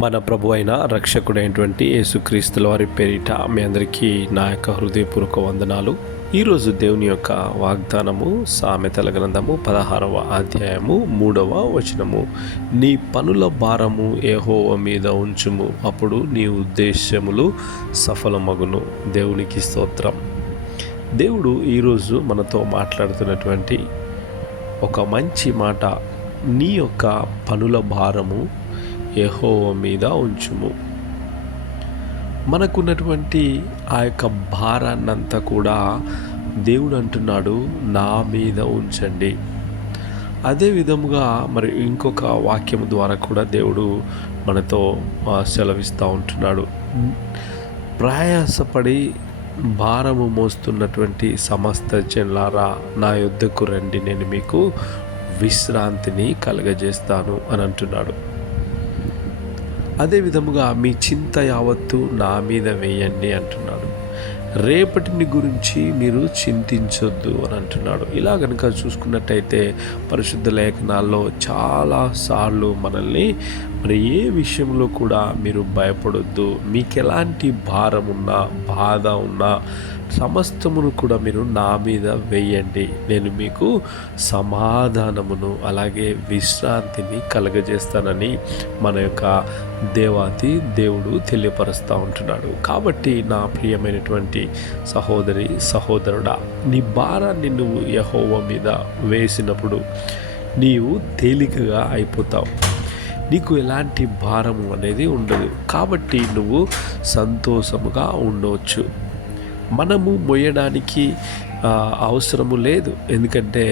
మన ప్రభు అయిన రక్షకుడైనటువంటి యేసుక్రీస్తుల వారి పేరిట మీ అందరికీ నా యొక్క హృదయపూర్వక వందనాలు. ఈరోజు దేవుని యొక్క వాగ్దానము సామెతల గ్రంథము 16వ అధ్యాయము 3వ వచనము. నీ పనుల భారము యెహోవా మీద ఉంచుము, అప్పుడు నీ ఉద్దేశ్యములు సఫలమగును. దేవునికి స్తోత్రం. దేవుడు ఈరోజు మనతో మాట్లాడుతున్నటువంటి ఒక మంచి మాట, నీ యొక్క పనుల భారము యెహోవా మీద ఉంచుము. మనకున్నటువంటి ఆ యొక్క భారాన్నంతా కూడా దేవుడు అంటున్నాడు, నా మీద ఉంచండి. అదే విధముగా మరి ఇంకొక వాక్యం ద్వారా కూడా దేవుడు మనతో సెలవిస్తూ ఉంటున్నాడు. ప్రయాసపడి భారము మోస్తున్నటువంటి సమస్త జనులారా నా యొద్దకు రండి, నేను మీకు విశ్రాంతిని కలుగజేస్తాను అని అంటున్నాడు. అదే విధముగా మీ చింత యావత్తు నా మీద వేయండి అంటున్నాడు. రేపటిని గురించి మీరు చింతించొద్దు అని అంటున్నాడు. ఇలా కనుక చూసుకున్నట్టయితే పరిశుద్ధ లేఖనాల్లో చాలాసార్లు మనల్ని మరి ఏ విషయంలో కూడా మీరు భయపడొద్దు, మీకు ఎలాంటి భారం ఉన్నా బాధ ఉన్నా సమస్తమును కూడా మీరు నా మీద వేయండి, నేను మీకు సమాధానమును అలాగే విశ్రాంతిని కలగజేస్తానని మన యొక్క దేవాతి దేవుడు తెలియపరుస్తూ ఉంటున్నాడు. కాబట్టి నా ప్రియమైనటువంటి సహోదరి సహోదరుడా, నీ భారాన్ని నువ్వు యెహోవా మీద వేసినప్పుడు నీవు తేలికగా అయిపోతావు. నీకు ఎలాంటి భారము అనేది ఉండదు. కాబట్టి నువ్వు సంతోషముగా ఉండవచ్చు. మనము మోయడానికి అవసరము లేదు, ఎందుకంటే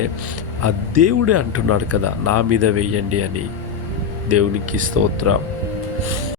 ఆ దేవుడే అంటున్నాడు కదా, నా మీద వేయండి అని. దేవునికి స్తోత్రం.